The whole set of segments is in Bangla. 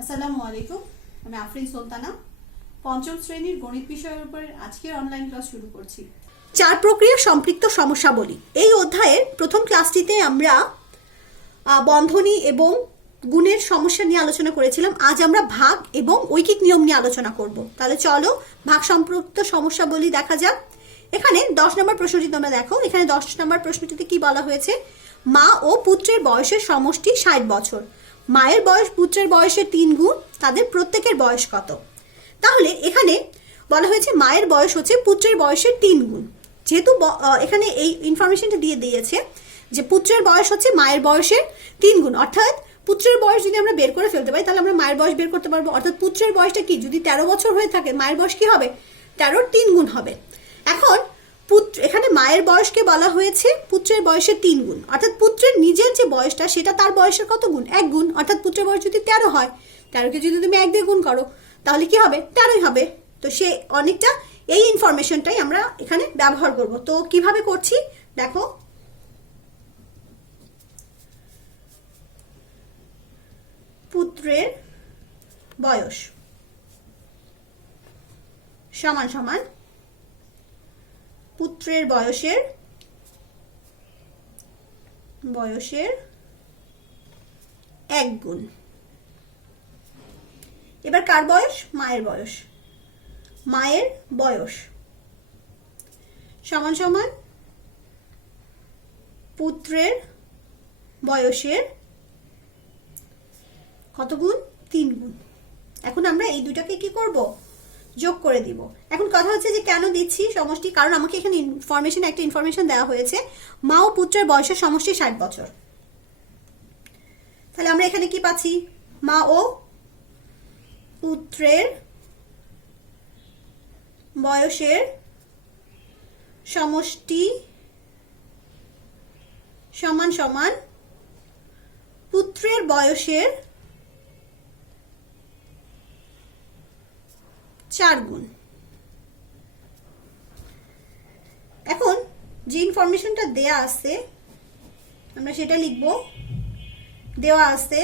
আসসালামু আলাইকুম, আমি আফরিন সুলতানা পঞ্চম শ্রেণীর গণিত বিষয়ের উপর আজকের অনলাইন ক্লাস শুরু করছি। চার প্রক্রিয়া সম্পৃক্ত সমস্যাবলী। এই অধ্যায়ের প্রথম ক্লাসটিতে আমরা বন্ধনী এবং গুণের সমস্যা নিয়ে আলোচনা করেছিলাম। আজ আমরা ভাগ এবং ঐকিক নিয়ম নিয়ে আলোচনা করব। তাহলে চলো ভাগ সম্পৃক্ত সমস্যাবলী দেখা যাক। এখানে 10 নম্বর প্রশ্নটি তোমরা দেখো। এখানে 10 নম্বর প্রশ্নটিতে কি বলা হয়েছে? মা ও পুত্রের বয়সের সমষ্টি 60 বছর। মায়ের বয়স পুত্রের বয়সের 3 গুণ। তাদের প্রত্যেকের বয়স কত? তাহলে এখানে বলা হয়েছে মায়ের বয়স হচ্ছে পুত্রের বয়সের 3 গুণ। যেহেতু এখানে এই ইনফরমেশনটা দিয়ে দিয়েছে যে পুত্রের বয়স হচ্ছে মায়ের বয়সের 3 গুণ, অর্থাৎ পুত্রের বয়স যদি আমরা বের করে ফেলতে পারি তাহলে আমরা মায়ের বয়স বের করতে পারবো। অর্থাৎ পুত্রের বয়সটা কি, যদি 13 বছর হয়ে থাকে মায়ের বয়স কি হবে? 13-র 3 গুণ হবে। এখন এখানে মায়ের বয়সকে বলা হয়েছে পুত্রের বয়সের 3 গুণ, অর্থাৎ পুত্রের নিজের যে বয়সটা সেটা তার বয়সের কত গুণ? 1 গুণ। অর্থাৎ পুত্রের বয়স যদি 13 হয়, 13কে যদি তুমি 1 দিয়ে গুণ করো তাহলে কি হবে? 13ই হবে। তো সে অনেকটা এই ইনফরমেশনটাই আমরা এখানে ব্যবহার করব। তো কিভাবে করছি দেখো। পুত্রের বয়স সমান সমান পুত্রের বয়সের 1 গুণ। এবার কার বয়স? মায়ের বয়স। মায়ের বয়স সমান সমান পুত্রের বয়সের কত গুণ? 3 গুণ। এখন আমরা এই দুটাকে কি করব? যোগ করে দিব। এখন কথা হচ্ছে যে কেন দিচ্ছি সমষ্টি? কারণ আমাকে এখানে একটা ইনফরমেশন দেওয়া হয়েছে মা ও পুত্রের বয়সের সমষ্টি 60 বছর। তাহলে আমরা এখানে কি পাচ্ছি? মা ও পুত্রের বয়সের সমষ্টি সমান সমান পুত্রের বয়সের 4 গুণ। এখন যে ইনফরমেশনটা দেয়া আছে আমরা সেটা লিখব। দেওয়া আছে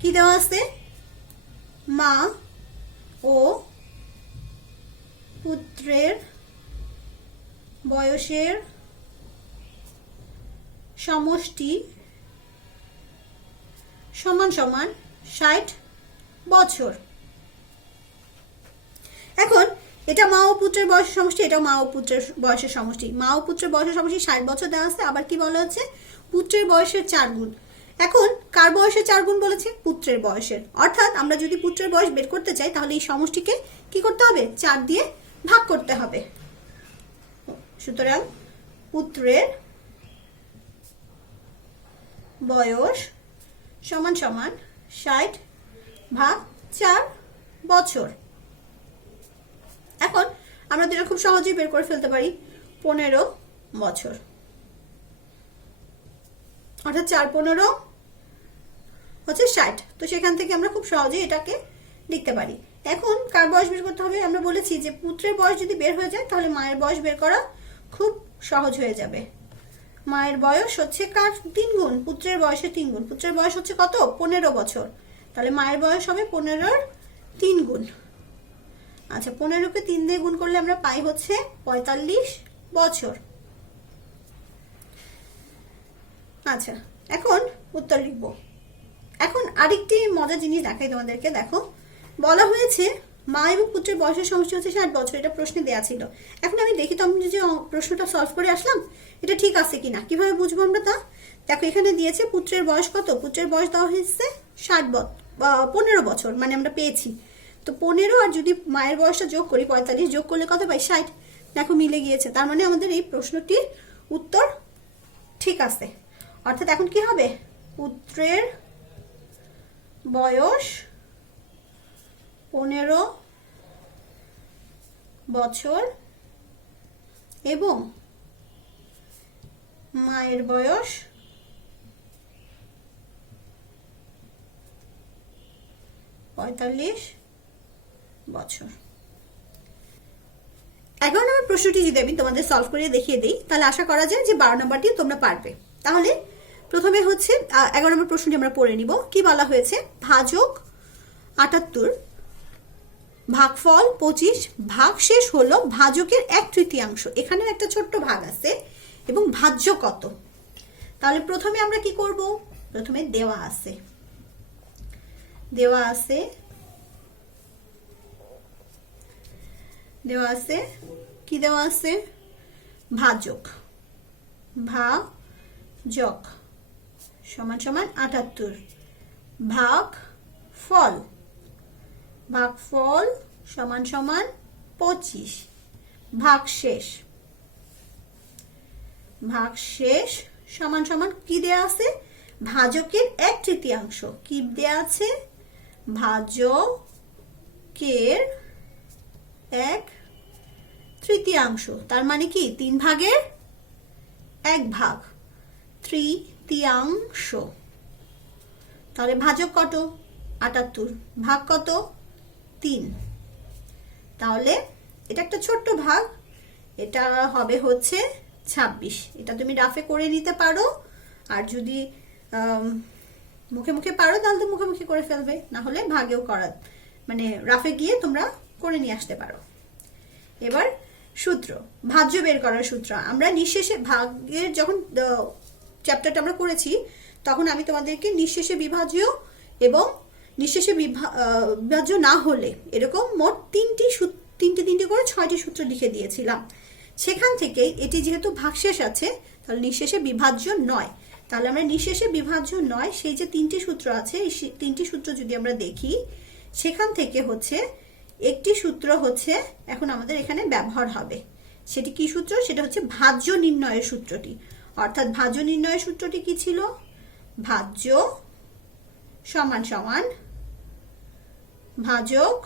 কি দেওয়া আছে? মা ও পুত্রের বয়সের সমষ্টি সমান সমান 60 বছর। এখন এটা মা ও পুত্রের বয়সের সমষ্টি, এটা মা ও পুত্রের বয়সের সমষ্টি। মা ও পুত্রের বয়সের সমষ্টি 60 বছর দেওয়া আছে। আবার কি বলা হচ্ছে? পুত্রের বয়সের 4 গুণ। এখন কার বয়সের 4 গুণ বলেছে? পুত্রের বয়সের। অর্থাৎ আমরা যদি পুত্রের বয়স বের করতে চাই তাহলে এই সমষ্টিকে কি করতে হবে? 4 দিয়ে ভাগ করতে হবে। সুতরাং পুত্রের বয়স সমান সমান 60 ভাগ 4 বছর। এখন আমরা এটা খুব সহজেই বের করে ফেলতে পারি। 15 বছর, অর্থাৎ 4-15 হচ্ছে 60। তো সেখান থেকে আমরা খুব সহজেই এটাকে লিখতে পারি। এখন কার বয়স বের করতে হবে? আমরা বলেছি যে পুত্রের বয়স যদি বের হয়ে যায় তাহলে মায়ের বয়স বের করা খুব সহজ হয়ে যাবে। মায়ের বয়স হচ্ছে কার 3 গুণ? পুত্রের বয়সের 3 গুণ। পুত্রের বয়স হচ্ছে কত? 15 বছর। তাহলে মায়ের বয়স হবে 15-র 3 গুণ। আচ্ছা, 15কে 3 দিয়ে গুণ করলে আমরা পাই হচ্ছে 45 বছর। আচ্ছা, এখন উত্তর লিখব। এখন আরেকটি মজার জিনিস দেখাই তোমাদেরকে। দেখো, বলা হয়েছে মা এবং পুত্রের বয়সের সমষ্টি হচ্ছে 60 বছর। এটা প্রশ্নে দেওয়া ছিল। এখন আমি দেখি তো আমি যে প্রশ্নটা সলভ করে আসলাম এটা ঠিক আছে কিনা, কিভাবে বুঝবো আমরা তা? দেখো, এখানে দিয়েছে পুত্রের বয়স কত? পুত্রের বয়স দেওয়া হয়েছে 15 বছর, মানে আমরা পেয়েছি। তো 15 আর যদি মায়ের বয়সটা যোগ করি 45, যোগ করলে কত পাই? 60। দেখো, মিলে গিয়েছে। তার মানে আমাদের এই প্রশ্নটির উত্তর ঠিক আছে। অর্থাৎ এখন কি হবে? পুত্রের বয়স 15 বছর এবং মায়ের বয়স 45 বছর। 11 নম্বর প্রশ্নটি যদি আমি তোমাদের সলভ করে দেখিয়ে দিই তাহলে আশা করা যায় যে 12 নম্বরটি তোমরা পারবে। তাহলে প্রথমে হচ্ছে 11 নম্বর প্রশ্নটি আমরা পড়ে নিব। কি বলা হয়েছে? ভাজক 78, ভাগফল 25, ভাগশেষ হলো ভাজকের 1/3। এখানেও একটা ছোট্ট ভাগ আছে এবং ভাজ্য কত। তাহলে প্রথমে আমরা কি করব? প্রথমে দেওয়া আছে কি দেওয়া আছে? ভাজক সমান সমান 78, ভাগফল সমান সমান 25, ভাগশেষ সমান সমান কি দেয়া আছে? ভাজকের 1/3। কি দেয়া আছে? ভাজকের 1/3। তার মানে কি 3 ভাগের 1 ভাগ, 1/3। তাহলে ভাজক কত? 78, ভাগ কত? 3। তাহলে এটা একটা ছোট্ট ভাগ, এটা হবে হচ্ছে 26। এটা তুমি রাফে করে নিতে পারো, আর যদি মুখে মুখে পারো তাহলে তো মুখে মুখে করে ফেলবে, না হলে ভাগেও করা মানে রাফে গিয়ে তোমরা করে নিয়ে আসতে পারো। এবার সূত্র, ভাজ্য বের করার সূত্র। আমরা নিঃশেষে ভাগের যখন চ্যাপ্টারটা আমরা করেছি তখন আমি তোমাদেরকে নিঃশেষে বিভাজ্য এবং নিঃশেষে বিভাজ্য না হলে এরকম মোট তিনটে করে 6টি সূত্র লিখে দিয়েছিলাম। সেখান থেকে এটি যেহেতু ভাগশেষ আছে তাহলে নিঃশেষে বিভাজ্য নয়। তাহলে আমরা নিঃশেষে বিভাজ্য নয় সেই যে 3টি সূত্র আছে, এই 3টি সূত্র যদি আমরা দেখি, সেখান থেকে হচ্ছে একটি সূত্র হচ্ছে এখন আমাদের এখানে ব্যবহার হবে। সেটি কি সূত্র? সেটা হচ্ছে ভাজ্য নির্ণয়ের সূত্রটি। অর্থাৎ ভাজ্য নির্ণয়ের সূত্রটি কি ছিল? ভাজ্য সমান সমান ভাজক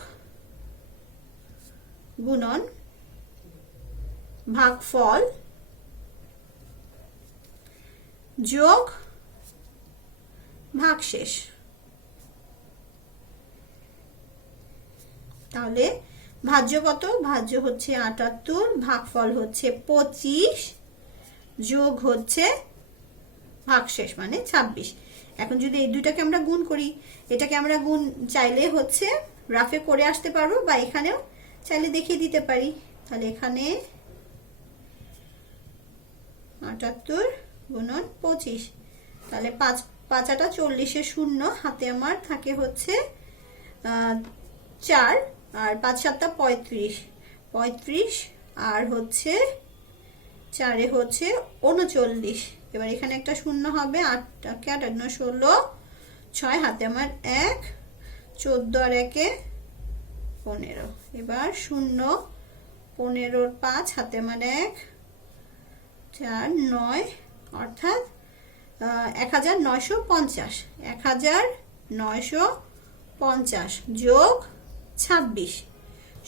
গুণন ভাগফল যোগ ভাগশেষ। তাহলে ভাজ্য কত? ভাজ্য হচ্ছে 78, ভাগফল হচ্ছে 25, যোগ হচ্ছে ভাগশেষ মানে 26। এখন যদি এই দুইটাকে আমরা গুণ করি, এটাকে আমরা গুণ চাইলে হচ্ছে রাফে করে আসতে পারবো বা এখানেও চাইলে দেখিয়ে দিতে পারি। তাহলে এখানে 78 গুণন 25, তাহলে 5 5 40 শূন্য, হাতে আমার থাকে হচ্ছে 4, আর 5 7 35, আর হচ্ছে 4 হচ্ছে 39। এবার এখানে একটা শূন্য হবে, 8 8 9 16, 6 হাতে আমার 1, 14 আর 1 15। এবার 0 15 5 হাতে আমার 1 4 9, অর্থাৎ 1950 যোগ 26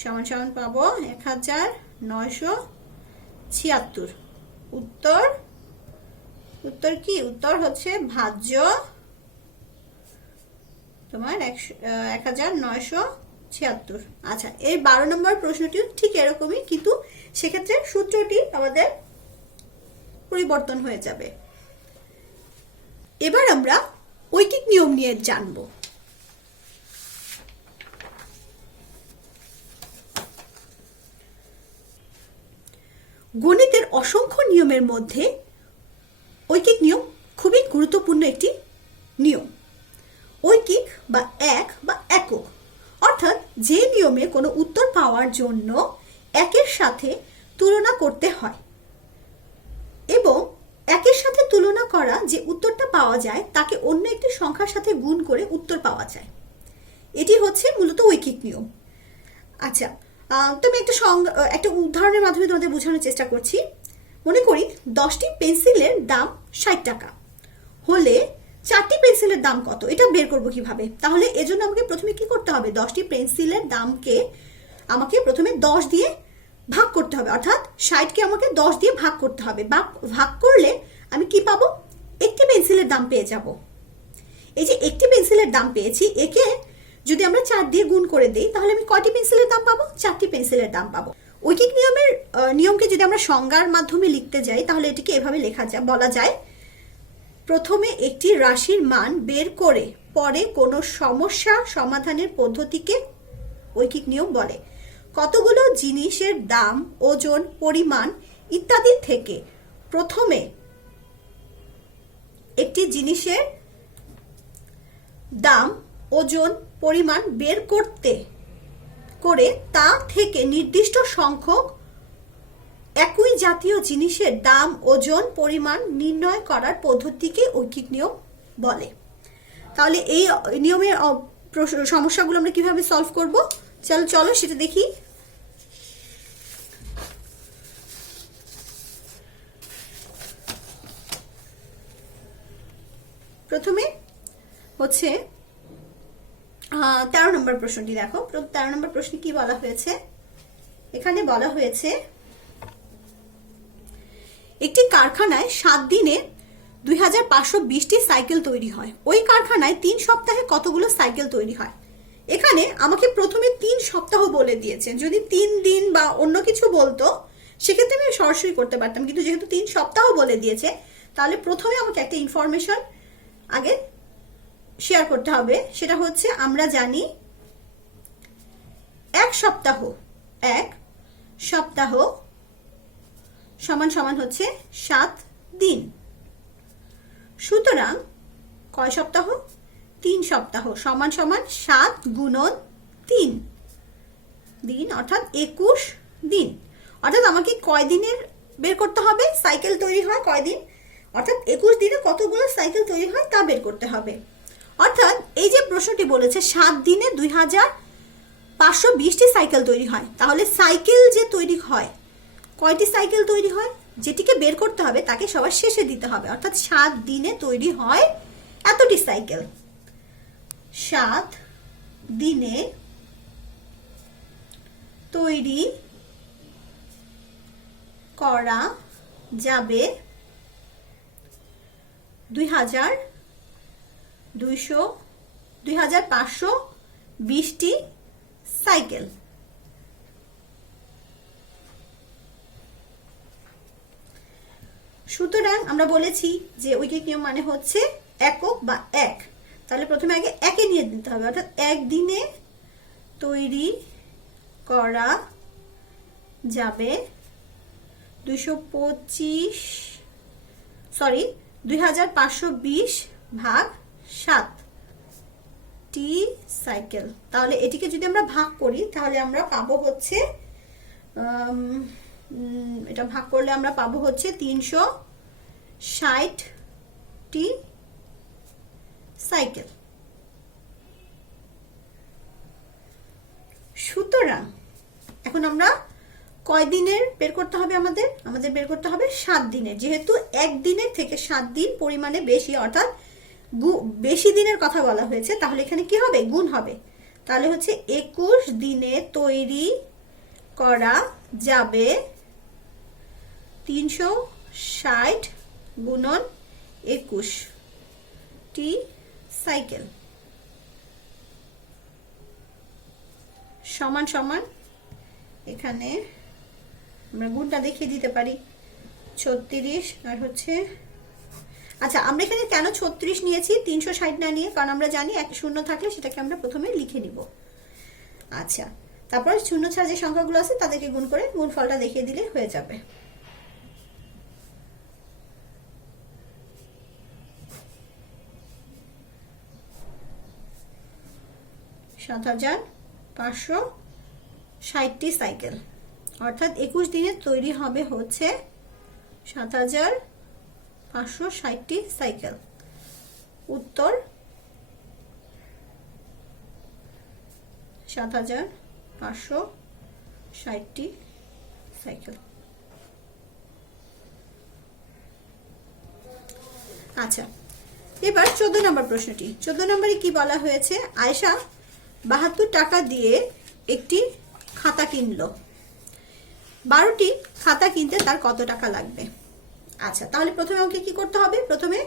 সমান সমান পাবো 1976। উত্তর কি? উত্তর হচ্ছে ভাজ্য তোমার 1976। আচ্ছা, এই 12 নম্বর প্রশ্নটিও ঠিক এরকমই, কিন্তু সেক্ষেত্রে সূত্রটি আমাদের পরিবর্তন হয়ে যাবে। এবার আমরা ঐকিক নিয়ম নিয়ে জানব। গণিতের অসংখ্য নিয়মের মধ্যে ঐকিক নিয়ম খুবই গুরুত্বপূর্ণ একটি নিয়ম। ঐকিক বা এক বা একক, অর্থাৎ যে নিয়মে কোনো উত্তর পাওয়ার জন্য একের সাথে তুলনা করতে হয় এবং একের সাথে তুলনা করা যে উত্তরটা পাওয়া যায় তাকে অন্য একটি সংখ্যার সাথে গুণ করে উত্তর পাওয়া যায়। এটি হচ্ছে মূলত ঐকিক নিয়ম। আচ্ছা, তো আমি একটা উদাহরণের মাধ্যমে তোমাদের বোঝানোর চেষ্টা করছি। মনে করি 10টি পেন্সিলের দাম 60 টাকা হলে 4টি পেন্সিলের দাম কত, এটা বের করব কিভাবে? তাহলে এজন্য আমাকে প্রথমে কি করতে হবে? 10টি পেন্সিলের দামকে আমাকে প্রথমে 10 দিয়ে ভাগ করতে হবে, অর্থাৎ 60কে আমাকে 10 দিয়ে ভাগ করতে হবে। ভাগ করলে আমি কি পাবো? একটি পেন্সিলের দাম পেয়ে যাব। এই যে একটি পেন্সিলের দাম পেয়েছি, একে যদি আমরা 4 দিয়ে গুণ করে দেই তাহলে আমি কয়টি পেন্সিলের দাম পাবো? 4টি পেন্সিলের দাম পাবো। ঐকিক নিয়মকে যদি আমরা সংজ্ঞার মাধ্যমে লিখতে যাই তাহলে এটিকে এভাবে বলা যায়, প্রথমে একটি রাশির মান বের করে পরে কোনো সমস্যা সমাধানের পদ্ধতিকে ঐকিক নিয়ম বলে। কতগুলো জিনিসের দাম, ওজন, পরিমাণ ইত্যাদি থেকে প্রথমে একটি জিনিসের দাম, ওজন, পরিমাণ বের করে তা থেকে নির্দিষ্ট সংখ্যক একই জাতীয় জিনিসের দাম, ওজন, পরিমাণ নির্ণয় করার পদ্ধতিকে ঐকিক নিয়ম বলে। তাহলে এই নিয়মের সমস্যাগুলো আমরা কিভাবে সলভ করব, চলো সেটা দেখি। প্রথমে হচ্ছে 13 নম্বর প্রশ্নটি দেখো। 13 নম্বর প্রশ্নে কি বলা হয়েছে? এখানে বলা হয়েছে একটি কারখানায় 7 দিনে 2520টি সাইকেল তৈরি হয়। ওই কারখানায় 3 সপ্তাহে কতগুলো সাইকেল তৈরি হয়? এখানে আমাকে প্রথমে 3 সপ্তাহ বলে দিয়েছে। যদি 3 দিন বা অন্য কিছু বলতো সেক্ষেত্রে আমি সরাসরি করতে পারতাম, কিন্তু যেহেতু 3 সপ্তাহ বলে দিয়েছে তাহলে প্রথমে আমাকে একটা ইনফরমেশন আগে শেয়ার করতে হবে। সেটা হচ্ছে, আমরা জানি এক সপ্তাহ সমান সমান হচ্ছে 7 দিন। সুতরাং কয় সপ্তাহ? 3 সপ্তাহ সমান সমান 7 গুণন 3 দিন, অর্থাৎ 21 দিন। অর্থাৎ আমাকে কয় দিনের বের করতে হবে সাইকেল তৈরি হয় কয়দিন, অর্থাৎ 21 দিনে কতগুলো সাইকেল তৈরি হয় তা বের করতে হবে। অর্থাৎ এই যে প্রশ্নটি বলেছে 7 দিনে 2520টি সাইকেল তৈরি হয়, তাহলে সাইকেল যে তৈরি হয়, কয়টি সাইকেল তৈরি হয় যেটিকে বের করতে হবে তাকে সবার শেষে দিতে হবে। অর্থাৎ 7 দিনে তৈরি হয় এতটি সাইকেল। 7 দিনে তৈরি করা যাবে 2520টি সাইকেল। সুতরাং আমরা বলেছি যে ঐকিক নিয়ম মানে হচ্ছে একক বা এক। তাহলে প্রথমে আগে একে নিয়ে দিতে হবে, অর্থাৎ একদিনে তৈরি করা যাবে 2520 ভাগ 7 টি সাইকেল। তাহলে এটিকে যদি আমরা ভাগ করি তাহলে আমরা পাবো হচ্ছে, এটা ভাগ করলে আমরা পাবো হচ্ছে 360টি সাইকেল। সুতরাং এখন আমরা কয় দিনের বের করতে হবে? আমাদের বের করতে হবে 7 দিনের। যেহেতু একদিনের থেকে 7 দিন পরিমাণে বেশি, অর্থাৎ বেশি দিনের কথা বলা হয়েছে, তাহলে এখানে কি হবে? গুণ হবে। তাহলে হচ্ছে 21 দিনে তৈরি করা যাবে 360 গুণন 21টি সাইকেল সমান সমান, এখানে আমরা গুণটা দেখিয়ে দিতে পারি, 36 আর হচ্ছে, আচ্ছা আমরা এখানে কেন 36 নিয়েছি 360 না নিয়ে? কারণ আমরা জানি এক শূন্য থাকলে সেটাকে আমরা প্রথমে লিখে নিব। আচ্ছা, তারপর শূন্য ছাড়া যে সংখ্যাগুলো আছে তাদেরকে গুণ করে গুণফলটা দেখিয়ে দিলে হয়ে যাবে। সাত 7560টি সাইকেল, অর্থাৎ 21 দিনে তৈরি হবে হচ্ছে 7560টি সাইকেল। উত্তর 7560টি সাইকেল। আচ্ছা, এবার 14 নম্বর প্রশ্নটি। 14 নম্বরে কি বলা হয়েছে? আয়েশা 72 টাকা দিয়ে একটি খাতা কিনলো। 12টি খাতা কিনতে তার কত টাকা লাগবে? আচ্ছা, তাহলে প্রথমে আমাকে কি করতে হবে? প্রথমে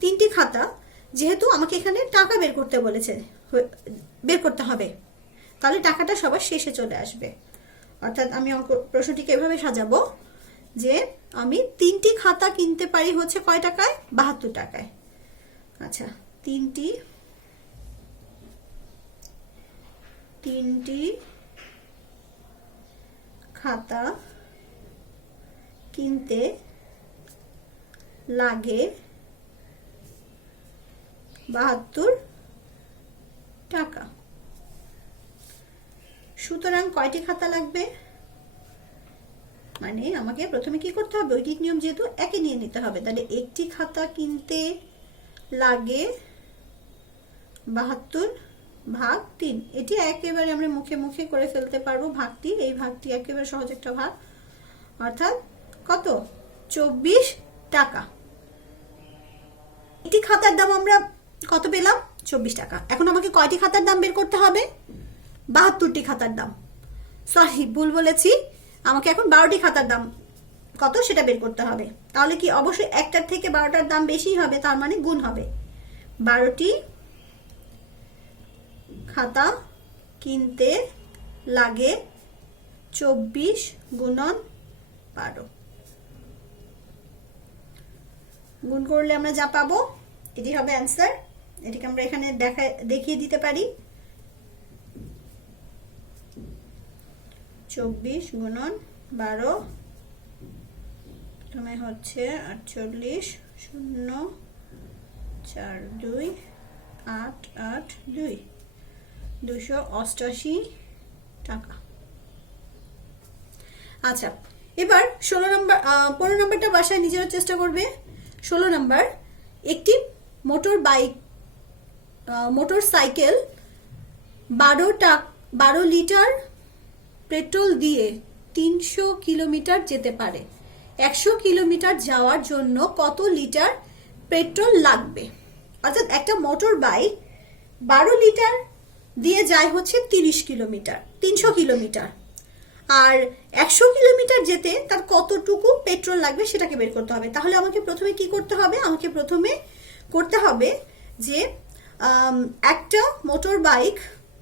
3টি খাতা, যেহেতু আমাকে এখানে টাকা বের করতে বলেছে, বের করতে হবে, তাহলে টাকাটা সবার শেষে চলে আসবে। অর্থাৎ আমি প্রশ্নটিকে এভাবে সাজাবো যে আমি 3টি খাতা কিনতে পারি হচ্ছে কয় টাকায়? 72 টাকায়। আচ্ছা, তিনটি খাতা কিনতে লাগে 72 টাকা। সুতরাং কয়টি খাতা লাগবে? মানে আমাকে প্রথমে কি করতে হবে? ঐকিক নিয়ম যেহেতু একই নিয়ে নিতে হবে, তাহলে একটি খাতা কিনতে লাগে 72 ভাগ 3। এটি একেবারে আমরা মুখে মুখে করে ফেলতে পারবো ভাগটি। এই ভাগটি একেবারে সহজ একটা ভাগ, অর্থাৎ কত? 24 টাকা। একটি খাতার দাম আমরা কত পেলাম? 24 টাকা। এখন আমাকে কয়টি খাতার দাম বের করতে হবে? 72টি খাতার দাম। সরি, ভুল বলেছি, আমাকে এখন 12টি খাতার দাম কত সেটা বের করতে হবে। তাহলে কি অবশ্যই একটার থেকে 12টার দাম বেশি হবে, তার মানে গুণ হবে। 12টি খাতা কিনতে লাগে 24 গুণন 12। গুণ করলে আমরা যা পাবো এটি হবে অ্যান্সার। এটিকে আমরা এখানে দেখিয়ে দিতে পারি। 24 গুণন 12 প্রথমে হচ্ছে 48 0 4 2 8 8 2 288 টাকা। আচ্ছা, এবার 15 নম্বরটা বাসায় নিজেরা চেষ্টা করবে। 16 নম্বর, একটি মোটর সাইকেল 12 লিটার পেট্রোল দিয়ে 300 কিলোমিটার যেতে পারে। 100 কিলোমিটার যাওয়ার জন্য কত লিটার পেট্রোল লাগবে? অর্থাৎ একটা মোটর বাইক 12 লিটার দিয়ে যায় হচ্ছে 300 কিলোমিটার, আর 100 কিলোমিটার যেতে তার কতটুকু পেট্রোল লাগবে সেটাকে বের করতে হবে। তাহলে আমাকে প্রথমে কি করতে হবে? আমাকে প্রথমে করতে হবে যে একটা মোটর বাইক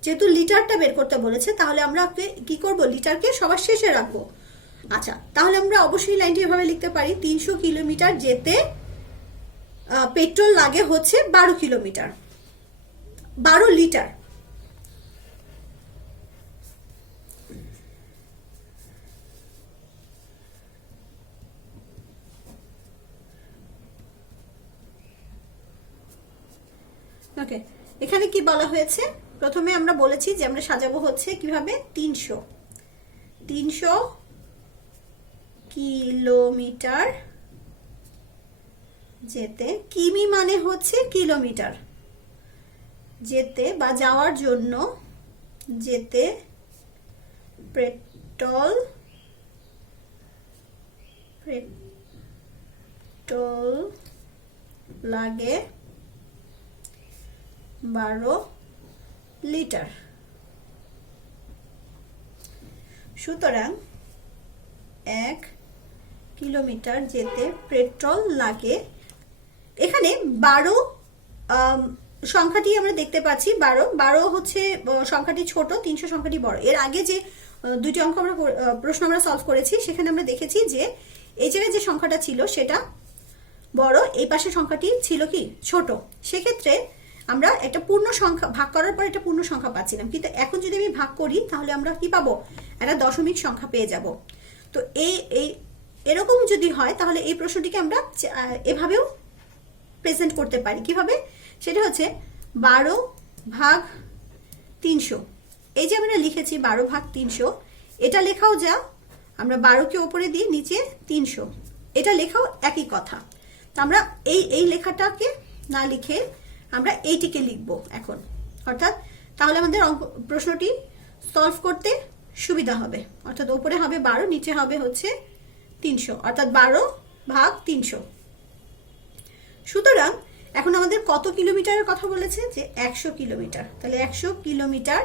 যেহেতু লিটারটা বের করতে বলেছে, তাহলে আমরা কি করব? লিটারকে সবার শেষে রাখবো। আচ্ছা, তাহলে আমরা অবশ্যই লাইনটি এভাবে লিখতে পারি, 300 কিলোমিটার যেতে পেট্রোল লাগে হচ্ছে 12 কিলোমিটার 12 লিটার। ওকে, এখানে কি বলা হয়েছে? প্রথমে আমরা বলেছি যে আমরা সাজাবো হচ্ছে কিভাবে? 300 কিলোমিটার যেতে, কিমি মানে হচ্ছে কিলোমিটার, যেতে বা যাওয়ার জন্য যেতে পেট্রোল লাগে 12 লিটার। সুতরাং 1 কিলোমিটার যেতে পেট্রোল লাগে। এখানে 12 সংখ্যাটি আমরা দেখতে পাচ্ছি, 12 হচ্ছে সংখ্যাটি ছোট, 300 সংখ্যাটি বড়। এর আগে যে দুটি অঙ্ক আমরা প্রশ্ন আমরা সলভ করেছি সেখানে আমরা দেখেছি যে এই জায়গায় যে সংখ্যাটা ছিল সেটা বড়, এই পাশে সংখ্যাটি ছিল কি ছোট। সেক্ষেত্রে আমরা একটা পূর্ণ সংখ্যা ভাগ করার পর একটা পূর্ণ সংখ্যা পাচ্ছিলাম, কিন্তু এখন যদি আমি ভাগ করি তাহলে আমরা কি পাবো? একটা দশমিক সংখ্যা পেয়ে যাব। তো এরকম যদি হয় তাহলে এই প্রশ্নটিকে আমরা এভাবেও প্রেজেন্ট করতে পারি। কিভাবে? সেটা হচ্ছে 12 ভাগ 300। এই যে আমরা লিখেছি 12 ভাগ 300, এটা লেখাও যা, আমরা 12কে উপরে দিয়ে নিচে 300, এটা লেখাও একই কথা। তো আমরা এই লেখাটাকে না লিখে আমরা এইটিকে লিখব এখন, অর্থাৎ তাহলে আমাদের প্রশ্নটি সলভ করতে সুবিধা হবে। অর্থাৎ উপরে হবে 12, নিচে হবে হচ্ছে 300, অর্থাৎ 12 ভাগ 300। সুতরাং এখন আমাদের কত কিলোমিটারের কথা বলেছে? যে 100 কিলোমিটার। তাহলে 100 কিলোমিটার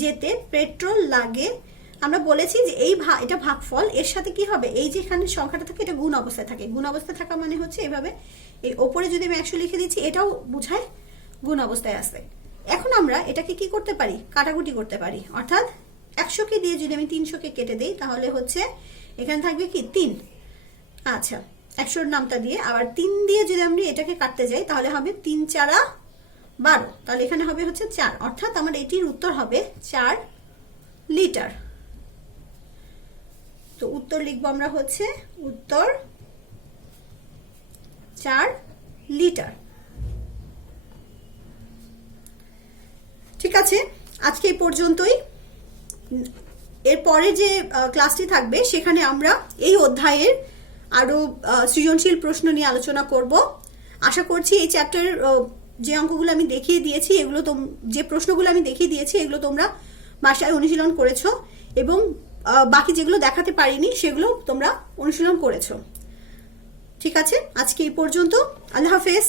যেতে পেট্রোল লাগে। আমরা বলেছি যে এটা ভাগফল, এর সাথে কি হবে? এই যে এখানে সংখ্যাটা থাকে এটা গুণ অবস্থায় থাকে। গুণ অবস্থায় থাকা মানে হচ্ছে এভাবে, এই ওপরে যদি আমি 100 লিখে দিচ্ছি এটাও বোঝায় গুণ অবস্থায় আছে। এখন আমরা এটাকে কি করতে পারি? কাটাকুটি করতে পারি। অর্থাৎ 100কে দিয়ে যদি আমি 300কে কেটে দিই তাহলে হচ্ছে এখানে থাকবে কি 3। আচ্ছা 100-র নামটা দিয়ে আবার 3 দিয়ে যদি আমি এটাকে কাটতে যাই তাহলে হবে 3 4 12, তাহলে এখানে হবে হচ্ছে 4, অর্থাৎ আমার এটির উত্তর হবে 4 লিটার। তো উত্তর লিখবো আমরা হচ্ছে উত্তর 4 লিটার। ঠিক আছে, আজকে এই পর্যন্তই। এরপরে যে ক্লাসটি থাকবে সেখানে আমরা এই অধ্যায়ের আরো সৃজনশীল প্রশ্ন নিয়ে আলোচনা করব। আশা করছি এই চ্যাপ্টারের যে অঙ্কগুলো আমি দেখিয়ে দিয়েছি এগুলো যে প্রশ্নগুলো আমি দেখিয়ে দিয়েছি এগুলো তোমরা বাসায় অনুশীলন করেছো এবং বাকি যেগুলো দেখাতে পারিনি সেগুলো তোমরা অনুশীলন করেছো। ঠিক আছে, আজকে এই পর্যন্ত। আল্লাহ হাফেজ।